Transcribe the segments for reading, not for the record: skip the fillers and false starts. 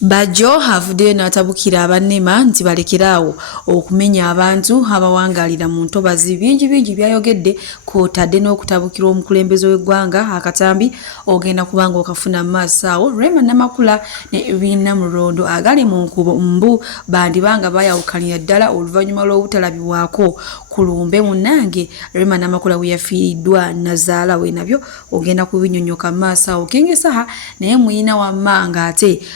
Bajjo havuddeyo n'atabukira abannema nti balekeraawo okumenya abantu abawangalira mu ntobazi bingi byayogedde kw'otadde n'okutabukira omukulembeze w'eggwanga akatambi ogenda kubanga okafuna mu maaso awo Raymond Namakula ne Irene Namulondo agali mu nkubo mbu bandibanga bayawukanira ddala oluvannyuma lw'obutalabibwako ku lumbe munnange Raymond Namakula we yafiiriddwa nazaala we nabyo ogenda kubinyonyoka mu maaso awo kengesaha naye muyina wamma ng'ate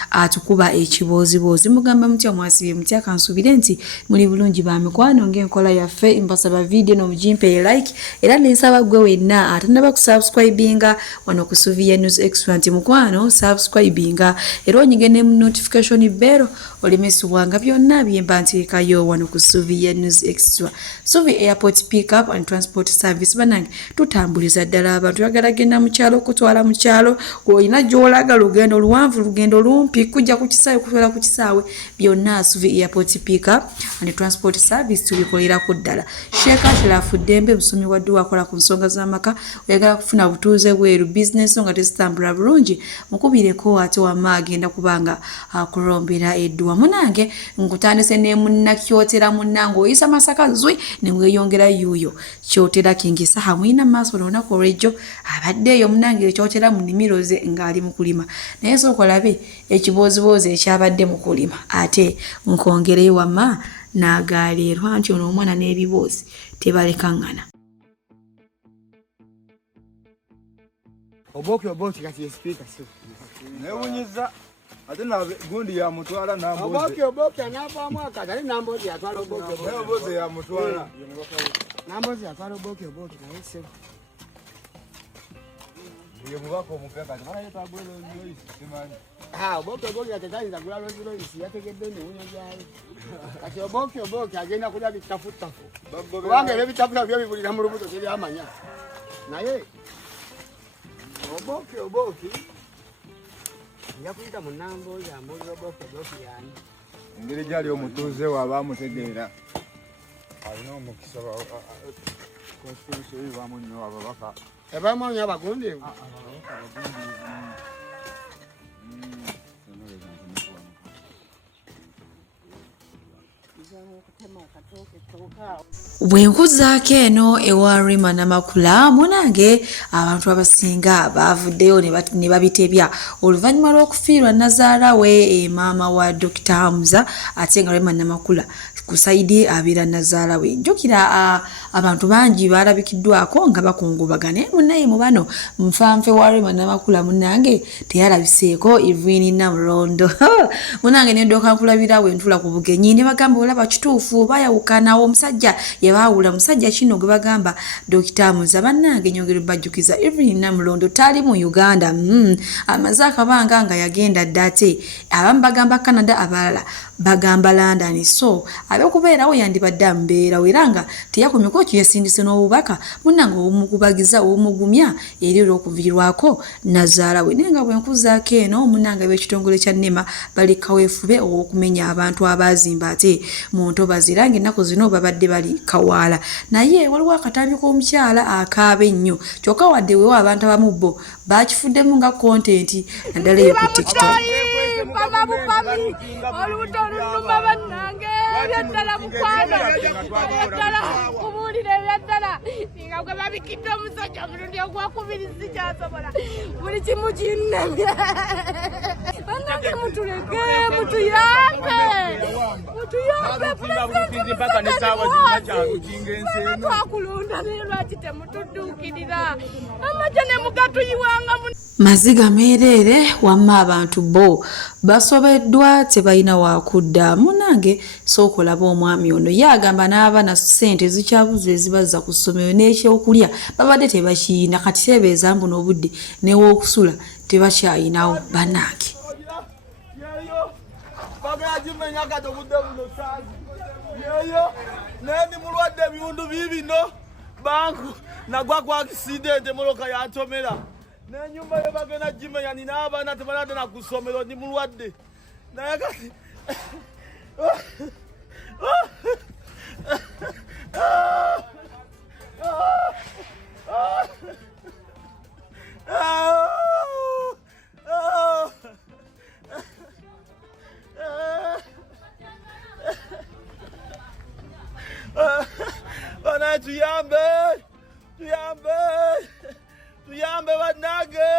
kuba ekibozibozi mugamba mutya mwasibye mutya kansubire nti muli bulungi ba mikwano ng'enkola yaffe mbasaba video no mujimpe like era nensaba gwe wenna atanaba kusubscribinga wano ku Suvia News Extra nti mukwano subscribinga era onyige mu notification bell olimesubwanga byonna byemba nteekayo wano ku Suvia News Extra. Suvi Airport Pickup and Transport Service banange tutambuliza ddala abantu bagalagenda mu kyalo kutwala mu kyalo oyina gy'olaga lugendo luwanvu lugendo lumpi kujja ku kisaawe kutola ku kisaawe byonna Suvi Airport Pickup and Transport Service tubikolera ku ddala. Sheikh Ashrafu Dembe musomi waddu wakola ku nsonga z'amaka oyagala kufuna butuuze bweru business nga tezitambula bulungi mukubireko ate wamma agenda kubanga akulombera eddwa munange nkutandise ne munnakyotera munnange oyisa Masaka zwi ne mweyongera yuyo kyotera kingisa hamwina maaso olunaku olw'ejjo abaddeeyo munange ekyotera mu nnimiro ze ng'ali mu kulima naye sookolabe ekibozibozi ekyabadde mu kulima ate nkongereyo wamma n'agaleerwa nti ono omwana n'ebibozi tebalekaŋŋana. Oboki kati speaker so. Newunyiza ate na gundi ya mutwala namboze. Oboki anava mwaka dali namboze atwala oboki. Namboze ya mutwala. Namboze atwala oboki na ise. Ye mubako mukaka mara yeta bwelo yoisi simani. Oboki atadali za gula yoisi yategedde ne wunya jali. Kati oboki agenda kulya bitafuta. Wange lebitafuta byo bibulira mu lubuto teri amanya. Naye Oboki. Yakuita munambo ya mbozi oboki yani. Ngiri jali omutuze wabamutegeera. Alina omukisa ba ko sponsor yiwa munyo ababaka. Ebamunyo abagundi. Bwenkuzaako eno ewa Raymond Namakula munange abantu abasinga bavuddeyo ne babitebya oluvannyuma lw'okufiirwa nazaala we maama wa Dr. Hamza ate nga Raymond Namakula ku saidi abeera nazaala we njukira abantu bangi balabikiddwako nga bakungubagane munnaye mu bano nfanfe wa Raymond Namakula munange teyalabiseeko Irene Namulondo munange neddoka nkulabira we ntula ku bugenyi ne bagamba olaba kituufu bayawukana omusajja yabaawula musajja kino gwe bagamba Dr. Hamza bannange nyongero bajjukiza Irene Namulondo tali mu Uganda amaze akabanga nga yagenda ddate abamu bagamba Canada abalala bagamba London so abekubeerawo yandibadde ambeera weranga teyakomeko yasindise n'obubaka munange omukubagiza omugumya eri olw'okuviirwako nazaala we nenga bwenkuzaako eno munange b'ekitongole kya NEMA bali kaweefube ow'okumenya abantu abazimba ate mu ntobazi era ng'ennaku zino babadde bali kawaala naye waliwo akatambi k'omukyala akaaba ennyo kyokka wadde weewo abantu abamu bo bakifuddemu nga kontenti naddala eyo ku TikTok. Ebyadala mukwano ebyadala kubulira ebyadala nga gwe babikidde omusajja omulundi ogwakubiri sikyasobola buli kimu kinnemye bannange mutuleke mutuyambe twakulonda naye lwaki temutudduukirira amajja ne mugatuyiwanga maziga meerere wamma abantu bo basobeddwa tebalina wakudda munange sookolaba omwami ono yagamba n'abaana ssente zikyabuza ezibazza ku ssomero n'ekyokulya babadde tebakiyina kati tebeeza mbu n'obudde n'ew'okusula tebakyayinawo bannange. Neni mulwadde ebiwundu bibino banku nagwa kwa accident moloka yantomera n'ennyumba ye bagenda gimenya nina abaana tebalade na ku ssomero ndi mulwadde naye kati tuyambe banage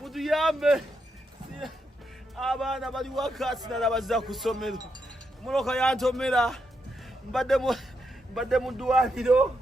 mutuyambe abana bali wakasi nabazza ku ssomero muloka yantomera mbadde mu ddwaliro.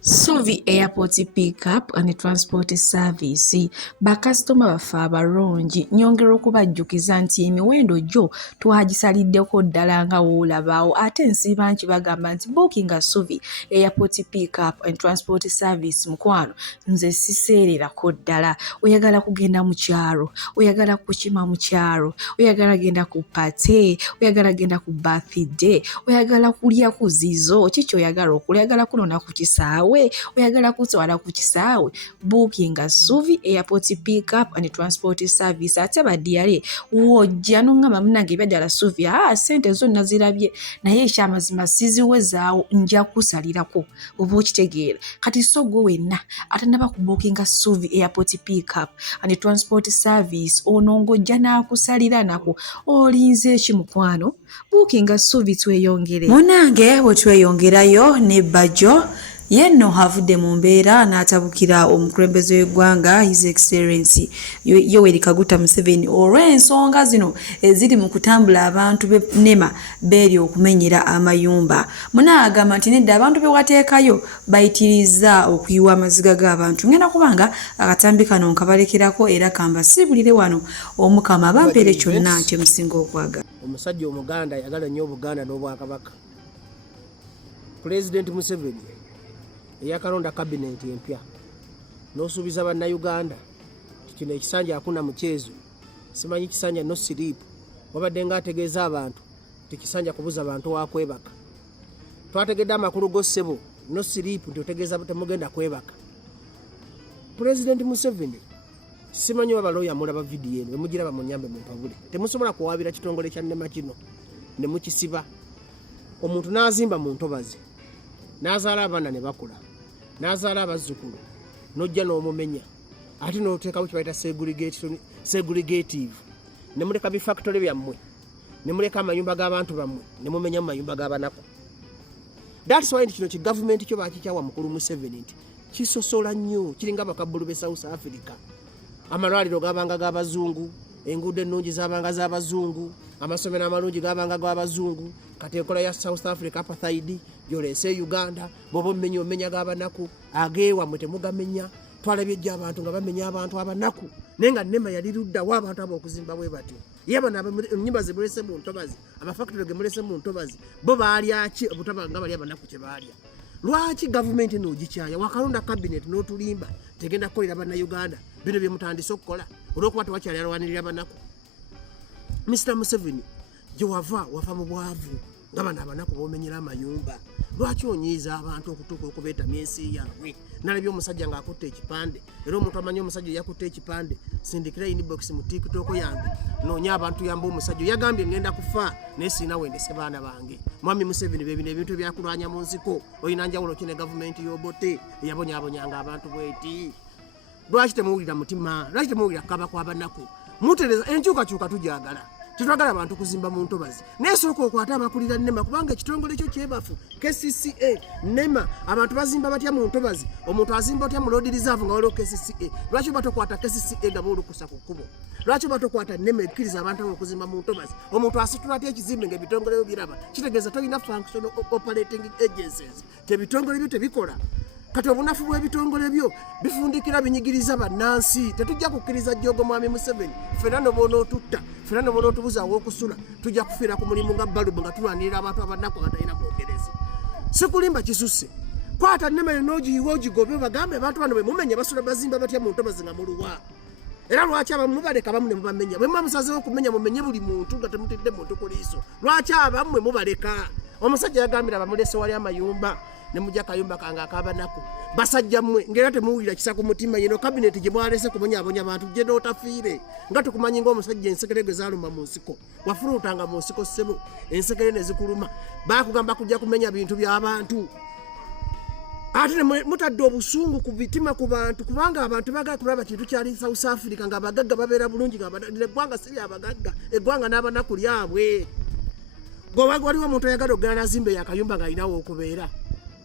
Suvi Airport Pickup and Transport Service bakasitoma baffe abalungi nyongera okubajjukiza nti emiwendo gyo twagisaliddeko ddala nga woolabaawo ate ensiiba nki bagamba nti bookinga Suvi Airport Pickup and Transport Service mukwano nze siseererako ddala. Oyagala kugenda mu kyalo, oyagala kukima mu kyalo, oyagala genda ku pate, oyagala genda ku birthday, oyagala kulya ku zizo, kiki oyagala okulya, oyagala kunona ku kisaawe, oyagala kutwala ku kisaawe, bookinga Suvi Airport Pickup and Transport Service. Ate badiyale wojja nongamba munange byadala Suvi sente zonna zirabye naye ekyamazima siziwezaawo nja kusalirako oba okitegeera. Kati so gwe wenna atanaba ku bookinga Suvi Airport Pickup and Transport Service ono ng'ojja n'akusalira nako olinze eki mukwano? Bookinga Suvi tweyongere munange bwe tweyongerayo ne Bajjo yenno havudde mu mbeera n'atabukira omukulembeze w'eggwanga His Excellency Yoweri Kaguta Museveni olw'ensonga zino eziri mu kutambula abantu b'Nema beeri okumenyera amayumba. Munaagamba nti nedda abantu be wateekayo bayitiriza okuyiwa amaziga g'abantu. Ngenda kubanga akatambi kano nkabalekerako era kambasibulire wano omukama bampeere kyonna kye musinga okwagala. Omusajja Omuganda yagala nnyo Obuganda n'Obwakabaka. President Museveni eyakalonda cabinet empya n'osuubiza bannayuganda kino ekisanja hakuna muchezo, simanyi kisanja no sleep, wabadde nga ategeeza abantu tikisanja kubuza abantu wakwebaka. Twategedde amakulu go ssebo no sleep nti otegeeza temugenda kwebaka. President Museveni simanyi wabaloya mulaba video eno bemugiraba mu nyambe mu mpabule temusobola kuwabira kitongole kya Nema kino ne mukisiba. Omuntu n'azimba mu ntobazi n'azaala abaana ne bakula n'azaala abazzukulu n'ojja n'omumenya ate n'oteekawo kye bayita segregative ne muleka bifactory byammwe ne muleka amayumba g'abantu bammwe ne mumenya mu mayumba g'abanaku. That's why kino ki government kyo bakikyawa mukulu Museveni nti kisosola nnyo kiringa abakabbulu be South Africa. Amalwaliro gabanga g'abazungu, enguudo ennungi zabanga z'abazungu, amasomero amalungi gabanga g'abazungu. Kati enkola ya South Africa apartheid gyolese Uganda bobo mmenya g'abanaku ageewa mwe temugamenya. Twalabye ejja abantu nga bamenya abantu abanaku naye nga Nema yali luddawo abantu abo okuzimba bwe batyo. Ye bano ennyumba ze mulese mu ntobazi, amafactory ge mulese mu ntobazi, bo baalya ki obutaba nga bali abanaku kye baalya? Lwaki government n'ogikyaya wakalonda cabinet n'otulimba tegenda kukolera bannayuganda bino bye mutandise okukola olw'okuba tewakyali alwanirira abanaku? Mr. Museveni gye wava mu bwavu nga bano abanaku boomenyera amayumba. Lwaki onyiiza abantu okutuuka okubeetamya ensi yaabwe? Nalabye omusajja ng'akutte ekipande era omuntu amanyi omusajja yakutte ekipande sindikira inbox mu TikTok yange noonya abantu yamba omusajja yagambye ngenda kufa naye sirina wendese baana bange. Mwami Museveni bebino ebintu ebyakulwanya mu nsiko olina njawulo ki ne gavumenti y'obote eyabonyaabonyanga abantu bweti? Lwaki temuwulira mutima? Lwaki temuwulira kaba kw'abanaku? Mutereza enkyukakyuka tujagala. Tetwagala abantu kuzimba mu ntobazi. Naye sooka okwata abakulira Nema kubanga ekitongole kyo kyebafu KCCA Nema abantu bazimba batya mu ntobazi? Omuntu azimba otya mu road reserve nga waliwo KCCA? Lwaki batokwata KCCA nga boolukusa ku kkubo? Lwaki batokwata Nema ekkiriza abantu abo okuzimba mu ntobazi? Omuntu asitula atya ekizimbe ng'ebitongole byo biraba? Kitegeeza tolina functional operating agencies. Ebitongole byo tebikola. Kati obunafu bw'ebitongole byo bifundikira binyigiriza bannansi. Tetujja kukkiriza jjogo Mwami Museveni ffenna n'obonootutta ffenna n'obonootubuza aw'okusula tujja kufiira ku mulimu nga balubu nga tulwanirira abantu abanaku nga talina bwogerezi. Si kulimba kisusse. Kwata Nema yo n'ogiyiwa ogigobe bagambe abantu bano bwe mumenya basula bazimba batya mu ntobazi nga muluwa. Era lwaki abamu mubaleka bamu ne mubamenya? Bwe muba musazeewo okumenya mumenye buli muntu nga temutidde muntu ku liiso. Lwaki abammwe mubaleka? Omusajja yagambira bamulese wali amayumba ne mujja kayumba kanga akabanaku basajja mmwe ngera temuwulira kisa ku mutima yeno cabinet gye mwalese kubonyabonya abantu gye n'otafiire nga tukumanyi ng'omusajja ensekere gwe zaaluma mu nsiko wafulutanga mu nsiko ssebo ensekere ne zikuluma baakugamba kujja kumenya bintu by'abantu. ate mutadde obusungu ku bitima ku bantu kubanga abantu bagala kulaba kintu kyali South Africa nga abagagga babeera bulungi eggwanga siri abagagga eggwanga n'abanaku lyabwe waliwo omuntu ayagala okugenda nazimbe yakayumba nga alinawo okubeera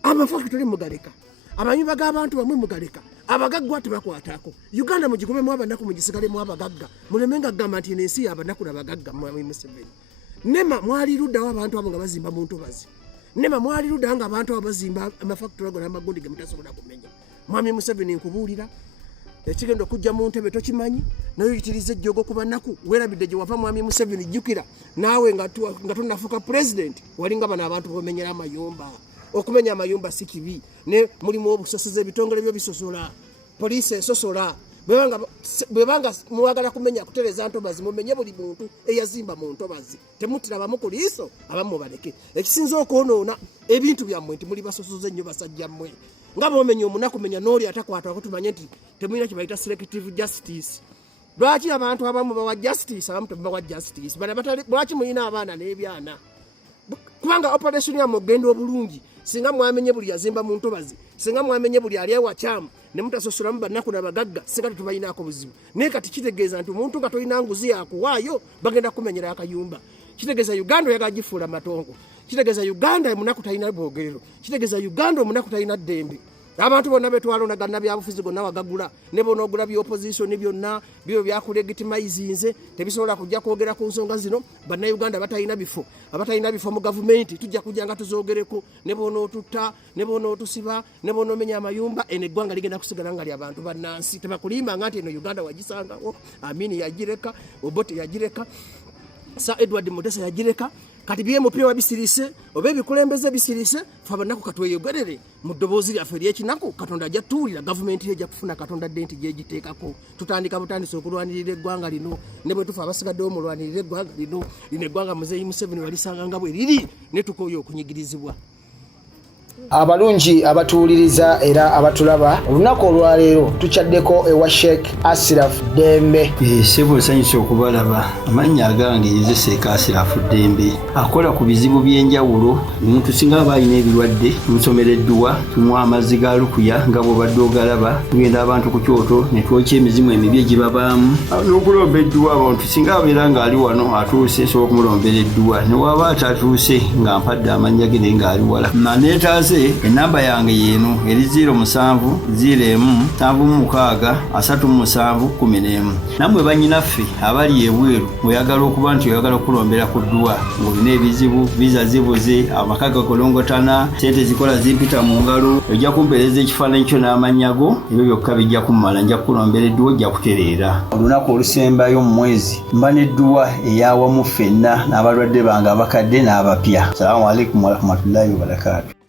amafactory mugaleka amayumba g'abantu bamwe mugaleka abagaggwa tebakwatako Uganda mugigumemu abanaku mugisigalemu abagagga mulemenga gamba nti ensi y'abanaku n'abagagga Mwami Museveni nema mwali luddawo abantu abo nga bazimba mu ntobazi nema mwali luddawo nga abantu abo bazimba amafactory ago n'amagundi ge mutasobola kumenya Mwami Museveni nkubuulira ekigenda okujja mu ntebe tokimanyi noyitiriza ejjogo ku banaku weerabidde gye wava Mwami Museveni jjukira naawe nga tonnafuuka president walinga bano abantu bomenyera amayumba okumenya amayumba si kibi ne mulimu obusosoze ebitongole byo bisosola poliisi esosola bwebanga muwagala kumenya kutereza ntobazi mumenye buli muntu eyazimba mu ntobazi temutira abamu ku liiso abamu baleke ekisinza okwonoona ebintu byammwe nti muli basosoze nnyo basajjammwe nga bomenya omunaku menya n'oli atakwatwako tumanye nti temulina kye bayita selective justice lwaki abantu abamu bawa justice abamu tebawa justice lwaki mulina abaana n'ebyana kubanga operation ya mugenda obulungi singa mwamenye buli yazimba mu ntobazi singa mwamenye buli ali ewakyamu ne mutasosolamu bannaku n'abagagga singa tetubayinaako buzibu naye kati kitegeeza nti omuntu nga tolina nguzi yakuwaayo bagenda kumenyera akayumba kitegeeza Uganda oyagala gifuula matongo kitegeeza Uganda omunaku talina bwogerero kitegeeza Uganda omunaku talina ddembe abantu bonna betwalonagana byabufuzi gonna wagagula ne bonoogula byopposition byonna byo byakulegitimizinze tebisobola kujja kwogera ku nsonga zino bannayuganda abatalina bifo mu gavumenti tujja kujja nga tuzoogereko ne bonootutta ne bonootusiba ne bonoomenya amayumba eno eggwanga ligenda kusigala nga lyabantu bannansi tebakulimba nga nti eno Uganda wagisangawo Amini yagireka Obote yagireka Sir Edward Mutesa yagireka kati BMP wabisirise oba ebikulembeze bisirise fe abanaku katweyogerere mu ddoboozi lyaffe ery'ekinaku Katonda ajja tuwulira gavumenti ejja kufuna Katonda denti gyegiteekako tutandika butandisa okulwanirira eggwanga lino ne bwe tufa abasigaddewo mulwanirira eggwanga lino eggwanga Muzeeyi Museveni walisanga nga bwe liri ne tukooye okunyigirizibwa. Abalungi abatuwuliriza era abatulaba olunaku olwaleero tukyaddeko ewa Sheikh Ashraf Dembe. Sebo nsanyusa okubalaba amannya agange yeze Sheikh Ashraf Dembe akola ku bizibu by'enjawulo omuntu singa aba alina ebirwadde tumusomereddwa tumuwa amazzi ga lukuya nga bw'obadde ogalaba tugenda abantu ku kyoto ne twokya emizimu emibi egibabaamu n'okulomba edduwa abantu singa abeera ng'ali wano atuuse sobola okumulombera edduwa ne waba atatuuse nga mpadde amannya ge naye ng'ali wala naneetaaze enamba yange yeno eri 0707763711 namwe banyinaffe abali ebweru oyagala okuba nti oyagala okulombera ku dduwa ng'olina ebizibu viza zibuze amaka gakolongotana sente zikola zimpita mu ngalo ojja kumpeereza ekifaananyi kyo n'amanyago ebyo byokka bijja kummala nja kukulombera edduwa ojja kutereera olunaku olusembayo mu mwezi mba n'edduwa eyawamu ffenna n'abalwadde bange abakadde n'abapya. Salaamu alaikum warahmatullahi wabarakatuh.